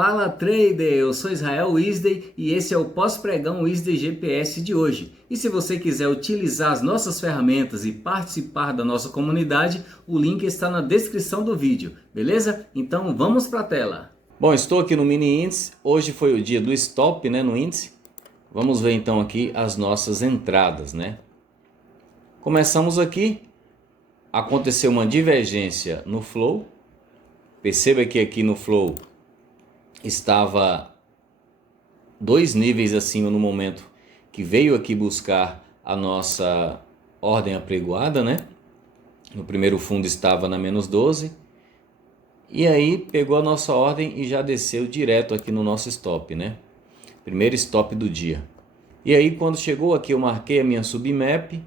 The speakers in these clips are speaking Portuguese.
Fala trader, eu sou Israel Wisdey e esse é o pós-pregão Wisdey GPS de hoje. E se você quiser utilizar as nossas ferramentas e participar da nossa comunidade, o link está na descrição do vídeo, beleza? Então vamos para a tela. Bom, estou aqui no mini índice, hoje foi o dia do stop, no índice. Vamos ver então aqui as nossas entradas, Começamos aqui, aconteceu uma divergência no flow. Perceba que aqui no flow estava 2 níveis acima no momento que veio aqui buscar a nossa ordem apregoada, No primeiro fundo estava na menos 12. E aí pegou a nossa ordem e já desceu direto aqui no nosso stop, Primeiro stop do dia. E aí quando chegou aqui eu marquei a minha submap.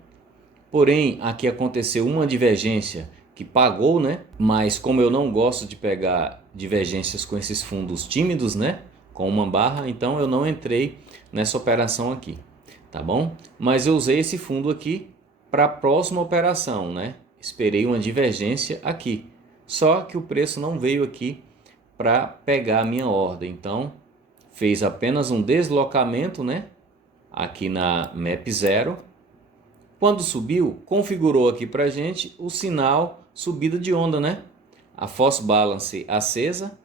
Porém aqui aconteceu uma divergência que pagou, Mas como eu não gosto de pegar divergências com esses fundos tímidos, Com uma barra, então eu não entrei nessa operação aqui, tá bom? Mas eu usei esse fundo aqui para a próxima operação, Esperei uma divergência aqui. Só que o preço não veio aqui para pegar a minha ordem, então fez apenas um deslocamento, Aqui na MAP 0. Quando subiu, configurou aqui para a gente o sinal subida de onda, A False Balance acesa,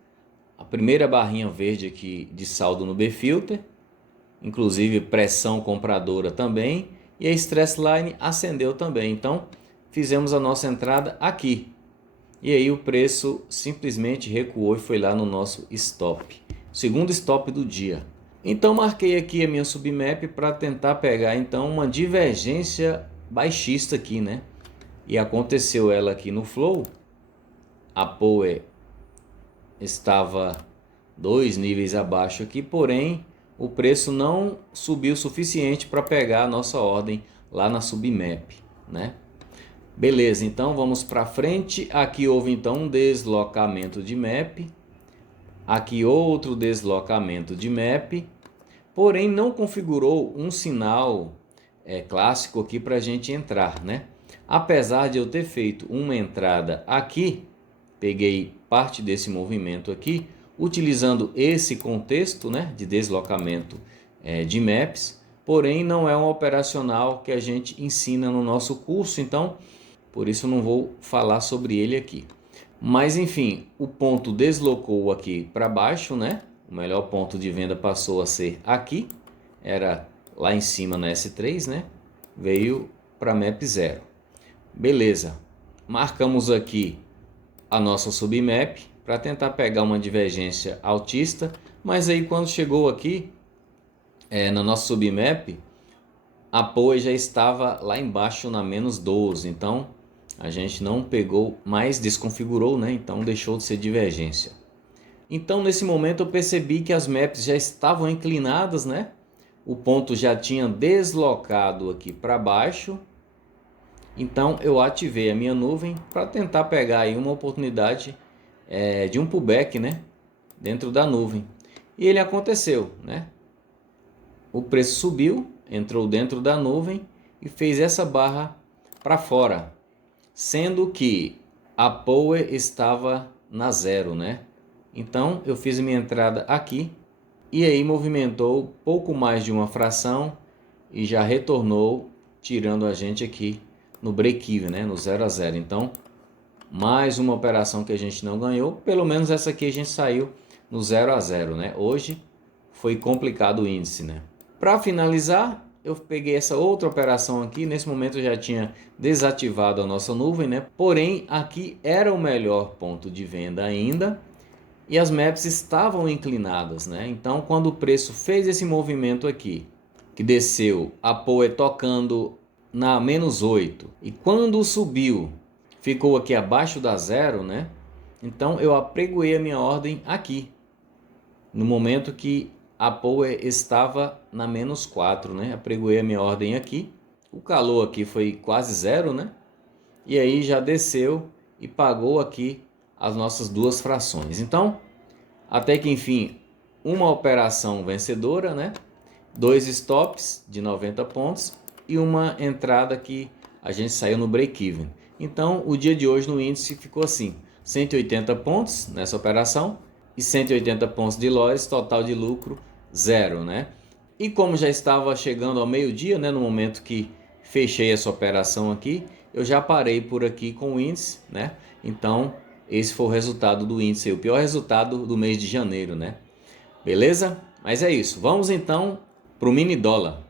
a primeira barrinha verde aqui de saldo no B-Filter, inclusive pressão compradora também, e a Stress Line acendeu também. Então fizemos a nossa entrada aqui. E aí o preço simplesmente recuou e foi lá no nosso stop, segundo stop do dia. Então marquei aqui a minha submap para tentar pegar então uma divergência baixista aqui, E aconteceu ela aqui no flow. A Power estava 2 níveis abaixo aqui, porém o preço não subiu o suficiente para pegar a nossa ordem lá na submap, Beleza, então vamos para frente. Aqui houve então um deslocamento de map. Aqui outro deslocamento de map. Porém não configurou um sinal clássico aqui para a gente entrar, Apesar de eu ter feito uma entrada aqui, peguei parte desse movimento aqui, utilizando esse contexto, de deslocamento de maps, porém não é um operacional que a gente ensina no nosso curso, então por isso não vou falar sobre ele aqui. Mas enfim, o ponto deslocou aqui para baixo, O melhor ponto de venda passou a ser aqui, era lá em cima na S3, Veio para MAP 0. Beleza, marcamos aqui a nossa submap para tentar pegar uma divergência altista, mas aí quando chegou aqui na nossa submap, a POE já estava lá embaixo na menos 12, então a gente não pegou, mais desconfigurou, Então deixou de ser divergência. Então nesse momento eu percebi que as maps já estavam inclinadas, O ponto já tinha deslocado aqui para baixo. Então eu ativei a minha nuvem para tentar pegar aí uma oportunidade de um pullback, dentro da nuvem. E ele aconteceu, O preço subiu, entrou dentro da nuvem e fez essa barra para fora, sendo que a Power estava na 0, Então eu fiz minha entrada aqui e aí movimentou pouco mais de uma fração e já retornou, tirando a gente aqui no break-even, no 0 a 0. Então mais uma operação que a gente não ganhou, pelo menos essa aqui a gente saiu no 0 a 0, Hoje foi complicado o índice, Para finalizar, eu peguei essa outra operação aqui. Nesse momento eu já tinha desativado a nossa nuvem, Porém aqui era o melhor ponto de venda ainda e as maps estavam inclinadas, Então quando o preço fez esse movimento aqui, que desceu, a Power tocando na menos 8, e quando subiu ficou aqui abaixo da 0, Então eu apregoei a minha ordem aqui, no momento que a Power estava na menos 4, Apregoei a minha ordem aqui. O calor aqui foi quase 0, E aí já desceu e pagou aqui as nossas 2 frações. Então, até que enfim, uma operação vencedora, 2 stops de 90 pontos e uma entrada que a gente saiu no break-even. Então, o dia de hoje no índice ficou assim: 180 pontos nessa operação e 180 pontos de loss, total de lucro 0, né? E como já estava chegando ao meio-dia, né, no momento que fechei essa operação aqui, eu já parei por aqui com o índice, né? Então, esse foi o resultado do índice, o pior resultado do mês de janeiro, né? Beleza? Mas é isso. Vamos então para o mini dólar.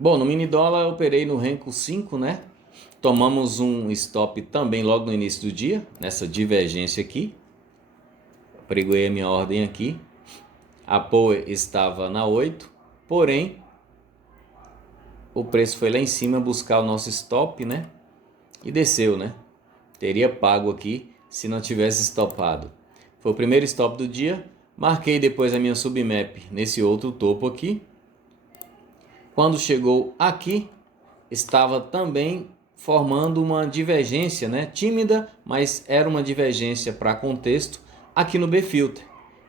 Bom, no mini dólar eu operei no Renko 5, né? Tomamos um stop também logo no início do dia, nessa divergência aqui. Pregoei a minha ordem aqui. A Power estava na 8, porém o preço foi lá em cima buscar o nosso stop, né? E desceu, né? Teria pago aqui se não tivesse stopado. Foi o primeiro stop do dia. Marquei depois a minha submap nesse outro topo aqui. Quando chegou aqui, estava também formando uma divergência, né? Tímida, mas era uma divergência para contexto aqui no B-Filter.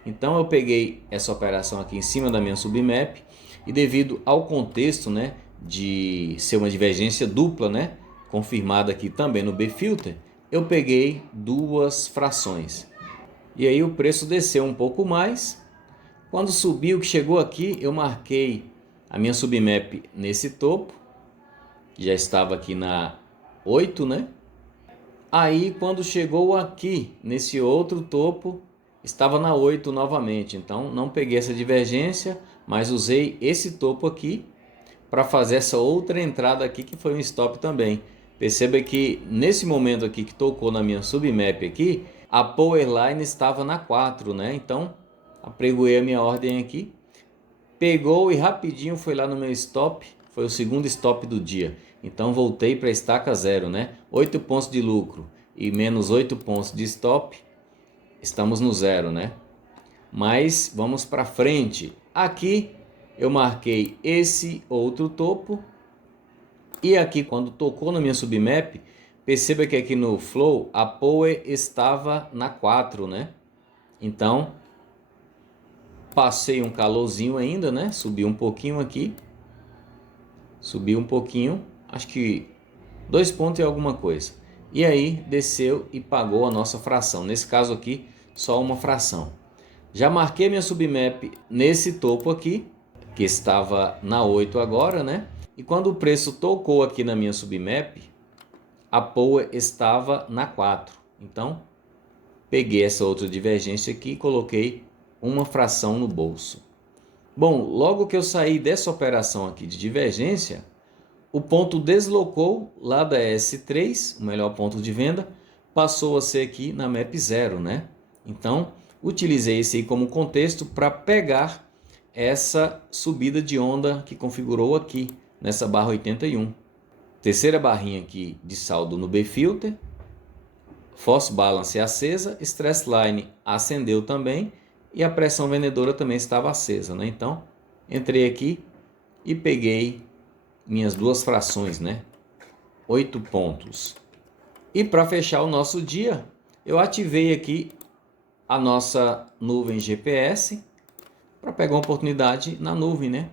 Então eu peguei essa operação aqui em cima da minha submap e devido ao contexto, né, de ser uma divergência dupla, né, confirmada aqui também no B-Filter, eu peguei duas frações. E aí o preço desceu um pouco mais. Quando subiu, que chegou aqui, eu marquei a minha submap nesse topo. Já estava aqui na 8, né? Aí quando chegou aqui, nesse outro topo, estava na 8 novamente. Então não peguei essa divergência, mas usei esse topo aqui para fazer essa outra entrada aqui que foi um stop também. Perceba que nesse momento aqui que tocou na minha submap aqui, a Powerline estava na 4, né? Então apregoei a minha ordem aqui, pegou e rapidinho foi lá no meu stop, foi o segundo stop do dia. Então voltei para a estaca 0, né? 8 pontos de lucro e menos 8 pontos de stop, estamos no 0, né? Mas vamos para frente. Aqui eu marquei esse outro topo. E aqui quando tocou na minha submap, perceba que aqui no Flow a Power estava na 4, né? Então passei um calorzinho ainda, né? Subi um pouquinho aqui. Subi um pouquinho, acho que 2 pontos e alguma coisa. E aí desceu e pagou a nossa fração. Nesse caso aqui, só uma fração. Já marquei minha submap nesse topo aqui, que estava na 8 agora, né? E quando o preço tocou aqui na minha submap, a Power estava na 4. Então, peguei essa outra divergência aqui e coloquei uma fração no bolso. Bom, logo que eu saí dessa operação aqui de divergência, o ponto deslocou lá da S3, o melhor ponto de venda, passou a ser aqui na MAP 0, né? Então, utilizei esse aí como contexto para pegar essa subida de onda que configurou aqui, nessa barra 81. Terceira barrinha aqui de saldo no B-Filter, Force Balance acesa, Stress Line acendeu também e a pressão vendedora também estava acesa, né? Então, entrei aqui e peguei minhas duas frações, né? 8 pontos. E para fechar o nosso dia, eu ativei aqui a nossa nuvem GPS para pegar uma oportunidade na nuvem, né?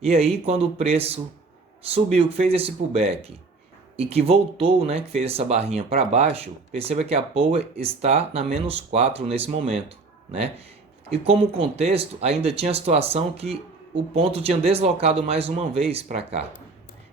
E aí quando o preço subiu, que fez esse pullback e que voltou, né, que fez essa barrinha para baixo, perceba que a Power está na menos 4 nesse momento, né? E como contexto, ainda tinha a situação que o ponto tinha deslocado mais uma vez para cá.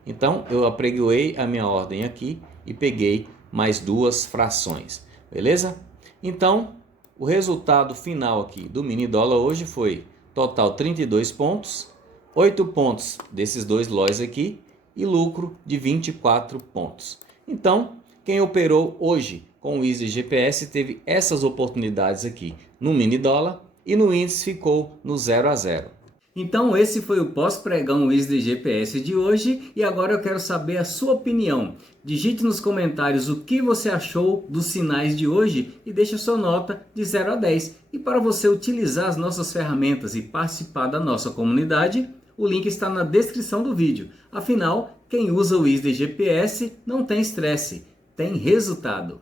Então eu apregoei a minha ordem aqui e peguei mais duas frações, beleza? Então o resultado final aqui do mini dólar hoje foi total 32 pontos, 8 pontos desses dois lotes aqui e lucro de 24 pontos. Então quem operou hoje com o Easy GPS teve essas oportunidades aqui no mini dólar e no índice ficou no 0 a 0. Então esse foi o pós-pregão Easy GPS de hoje e agora eu quero saber a sua opinião. Digite nos comentários o que você achou dos sinais de hoje e deixe a sua nota de 0 a 10. E para você utilizar as nossas ferramentas e participar da nossa comunidade, o link está na descrição do vídeo. Afinal, quem usa o Easy GPS não tem estresse, tem resultado.